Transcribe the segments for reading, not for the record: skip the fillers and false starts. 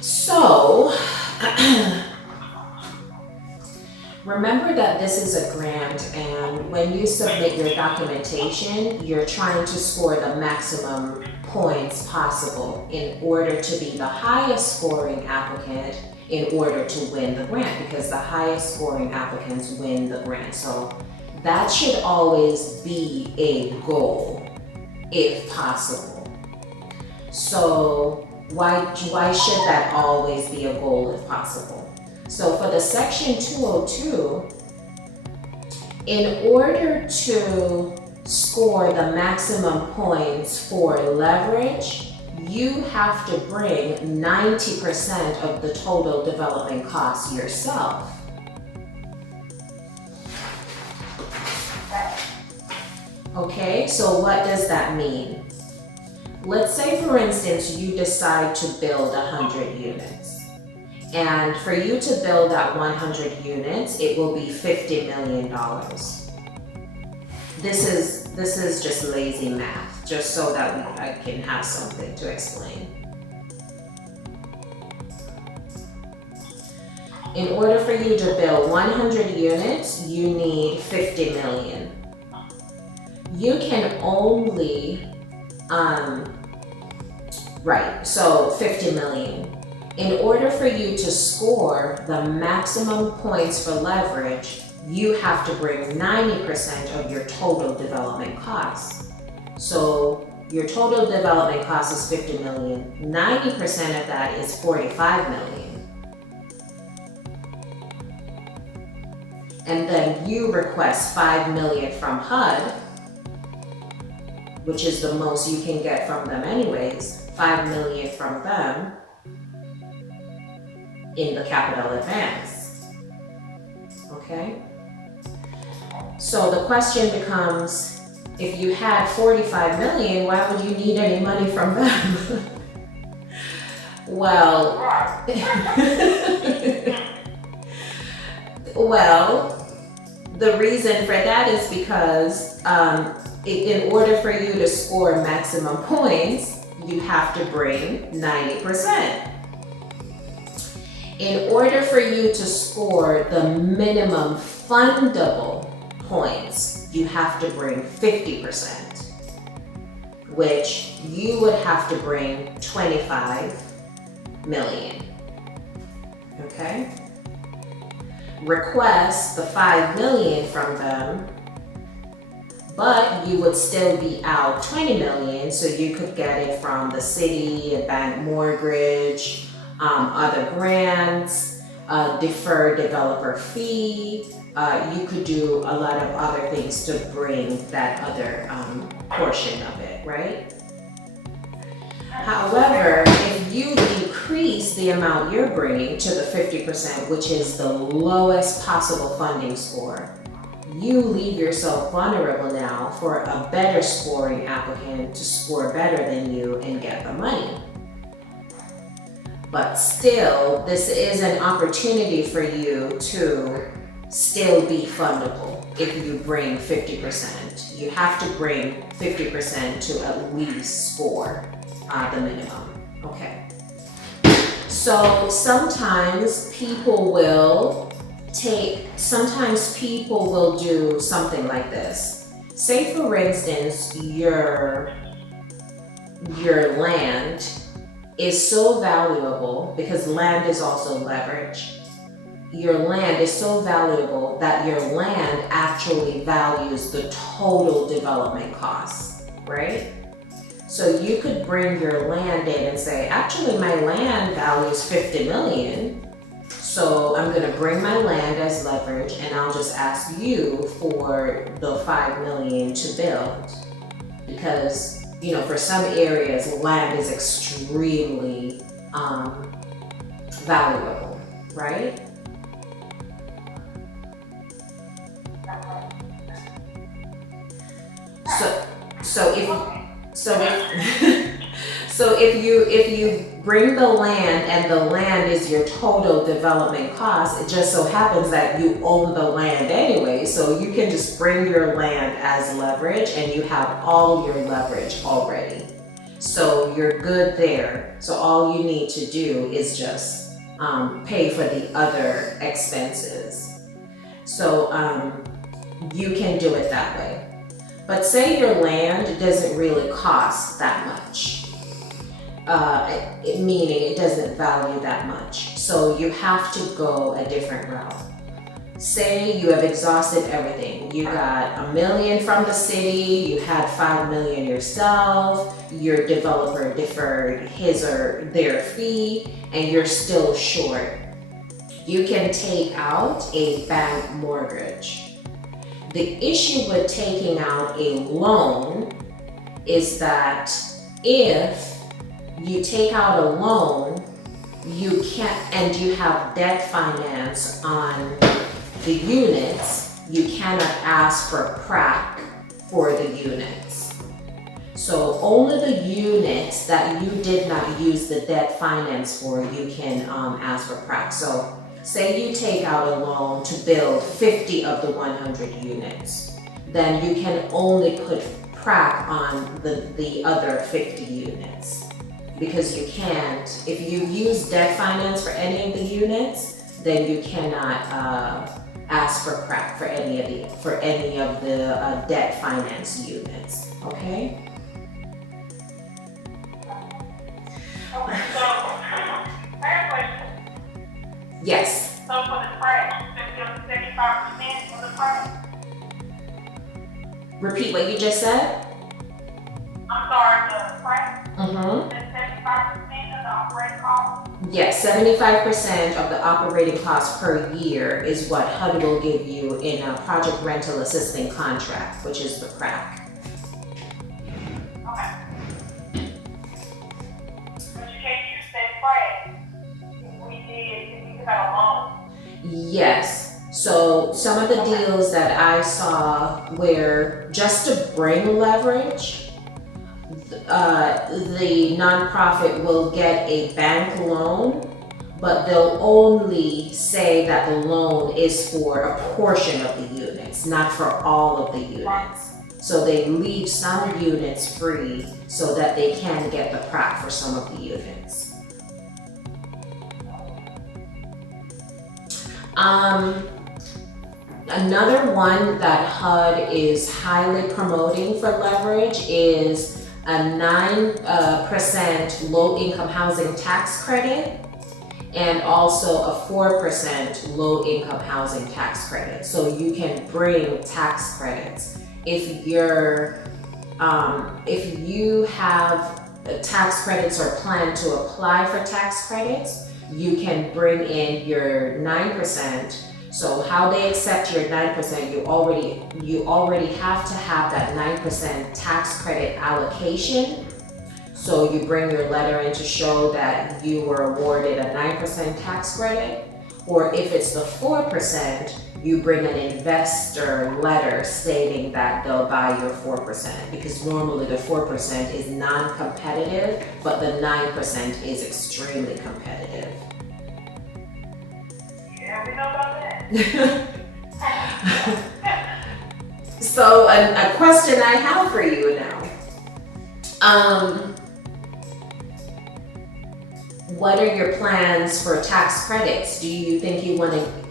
So, remember that this is a grant, and when you submit your documentation, you're trying to score the maximum points possible in order to be the highest scoring applicant in order to win the grant, because the highest scoring applicants win the grant. So that should always be a goal, if possible. So why should that always be a goal if possible? So for the section 202, in order to score the maximum points for leverage, you have to bring 90% of the total development costs yourself. Okay, so what does that mean? Let's say, for instance, you decide to build 100 units. And for you to build that 100 units, it will be $50 million. This is just lazy math, just so that I can have something to explain. In order for you to build 100 units, you need 50 million. You can only, so 50 million. In order for you to score the maximum points for leverage, you have to bring 90% of your total development costs. So your total development cost is 50 million. 90% of that is 45 million. And then you request 5 million from HUD, which is the most you can get from them anyways, 5 million from them in the capital advance. Okay? So the question becomes, if you had 45 million, why would you need any money from them? Well, the reason for that is because in order for you to score maximum points, you have to bring 90%. In order for you to score the minimum fundable points, you have to bring 50%, which you would have to bring 25 million. Okay? Request the 5 million from them, but you would still be out 20 million, so you could get it from the city, a bank mortgage, other grants, deferred developer fee. You could do a lot of other things to bring that other portion of it, right? However, if you decrease the amount you're bringing to the 50%, which is the lowest possible funding score, you leave yourself vulnerable now for a better scoring applicant to score better than you and get the money. But still, this is an opportunity for you to still be fundable if you bring 50%. You have to bring 50% to at least score the minimum. Okay. So sometimes people will do something like this. Say for instance, your land is so valuable, because land is also leverage. Your land is so valuable that your land actually values the total development costs, right? So you could bring your land in and say, actually my land values 50 million. So I'm gonna bring my land as leverage and I'll just ask you for the 5 million to build. Because, you know, for some areas, land is extremely valuable, right? So if you bring the land and the land is your total development cost, it just so happens that you own the land anyway, so you can just bring your land as leverage and you have all your leverage already. So you're good there. So all you need to do is just pay for the other expenses. So you can do it that way. But say your land doesn't really cost that much, meaning it doesn't value that much. So you have to go a different route. Say you have exhausted everything. You got $1 million from the city, you had $5 million yourself, your developer deferred his or their fee, and you're still short. You can take out a bank mortgage. The issue with taking out a loan is that if you take out a loan, you can't, and you have debt finance on the units, you cannot ask for PRAC for the units. So only the units that you did not use the debt finance for, you can ask for PRAC. So say you take out a loan to build 50 of the 100 units, then you can only put PRAC on the other 50 units. Because you can't, if you use debt finance for any of the units, then you cannot ask for PRAC for any of the debt finance units. Okay? Okay, so I have a question. Yes. So for the PRAC, you said 75% for the PRAC? Repeat what you just said. I'm sorry, the PRAC? Mm-hmm. That's 75% of the operating cost? Yes, 75% of the operating cost per year is what HUD will give you in a project rental assisting contract, which is the PRAC. Okay. But you can't use that PRAC if we took out a loan. Yes. So some of the deals that I saw where just to bring leverage, the nonprofit will get a bank loan, but they'll only say that the loan is for a portion of the units, not for all of the units. So they leave some units free so that they can get the PRAC for some of the units. Another one that HUD is highly promoting for leverage is a 9% low-income housing tax credit and also a 4% low-income housing tax credit. So you can bring tax credits. If you have tax credits or plan to apply for tax credits, you can bring in your 9%. So how they accept your 9%, you already have to have that 9% tax credit allocation. So you bring your letter in to show that you were awarded a 9% tax credit. Or if it's the 4%, you bring an investor letter stating that they'll buy your 4%, because normally the 4% is non-competitive, but the 9% is extremely competitive. Yeah, we know about that. So a question I have for you now. What are your plans for tax credits? Do you think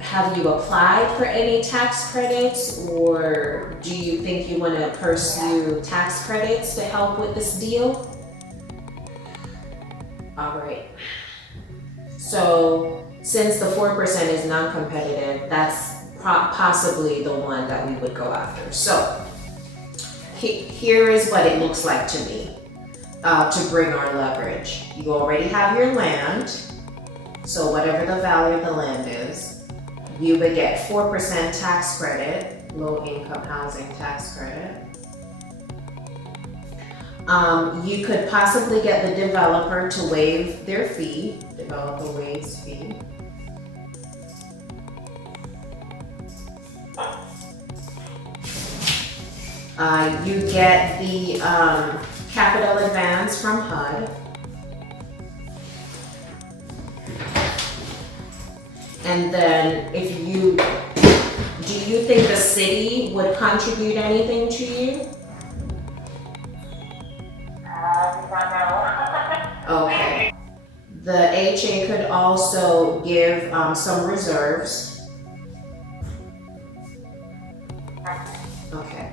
have you applied for any tax credits, or do you think you want to pursue tax credits to help with this deal? All right. So since the 4% is non-competitive, that's possibly the one that we would go after. So here is what it looks like to me to bring our leverage. You already have your land, so whatever the value of the land is, you would get 4% tax credit, low income housing tax credit. You could possibly get the developer to waive their fee, developer waives fee. You get the capital advance from HUD. And then do you think the city would contribute anything to you? We find out Okay. The HA could also give some reserves. Okay.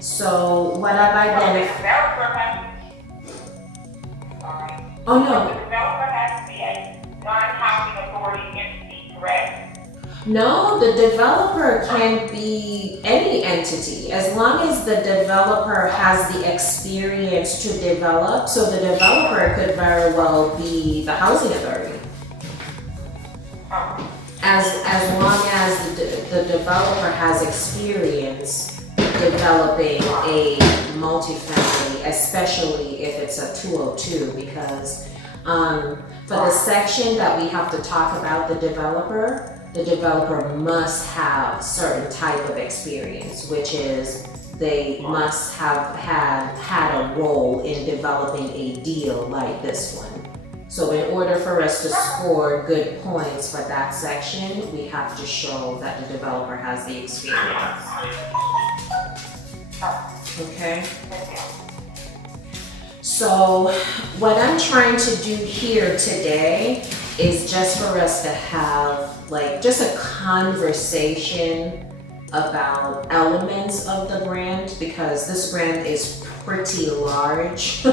So what I've So the identified. developer has, sorry. Oh So no. the developer has to be a non-housing authority entity, correct? No, the developer can be any entity as long as the developer has the experience to develop. So the developer could very well be the housing authority. As long as the developer has experience developing a multifamily, especially if it's a 202, because for the section that we have to talk about the developer must have certain type of experience, which is they must have had a role in developing a deal like this one. So in order for us to score good points for that section, we have to show that the developer has the experience. Okay? So what I'm trying to do here today is just for us to have like just a conversation about elements of the grant, because this grant is pretty large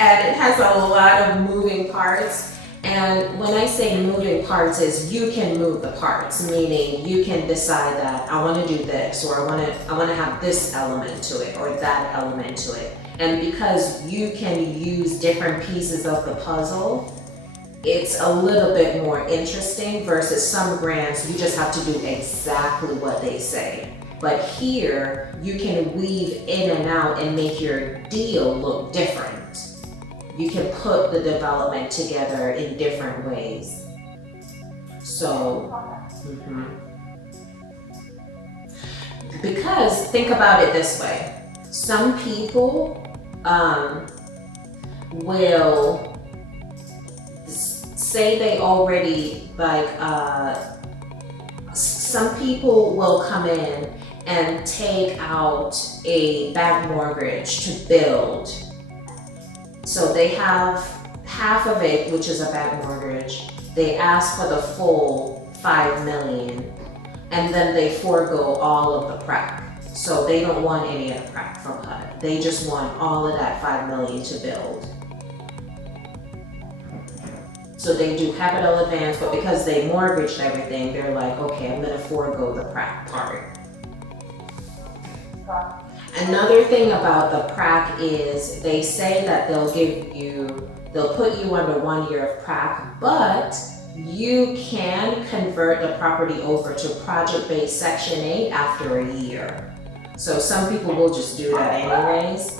and it has a lot of moving parts. And when I say moving parts is you can move the parts, meaning you can decide that I want to do this, or I want to have this element to it or that element to it. And because you can use different pieces of the puzzle, it's a little bit more interesting versus some grants, you just have to do exactly what they say. But here, you can weave in and out and make your deal look different. You can put the development together in different ways. So, because think about it this way. Some people will say they already some people will come in and take out a bank mortgage to build. So they have half of it, which is a bank mortgage. They ask for the full 5 million, and then they forego all of the PRAC. So they don't want any of the PRAC from HUD. They just want all of that 5 million to build. So they do capital advance, but because they mortgaged everything, they're like, okay, I'm gonna forego the PRAC part. Another thing about the PRAC is they say that they'll put you under 1 year of PRAC, but you can convert the property over to project-based Section 8 after a year. So some people will just do that anyways.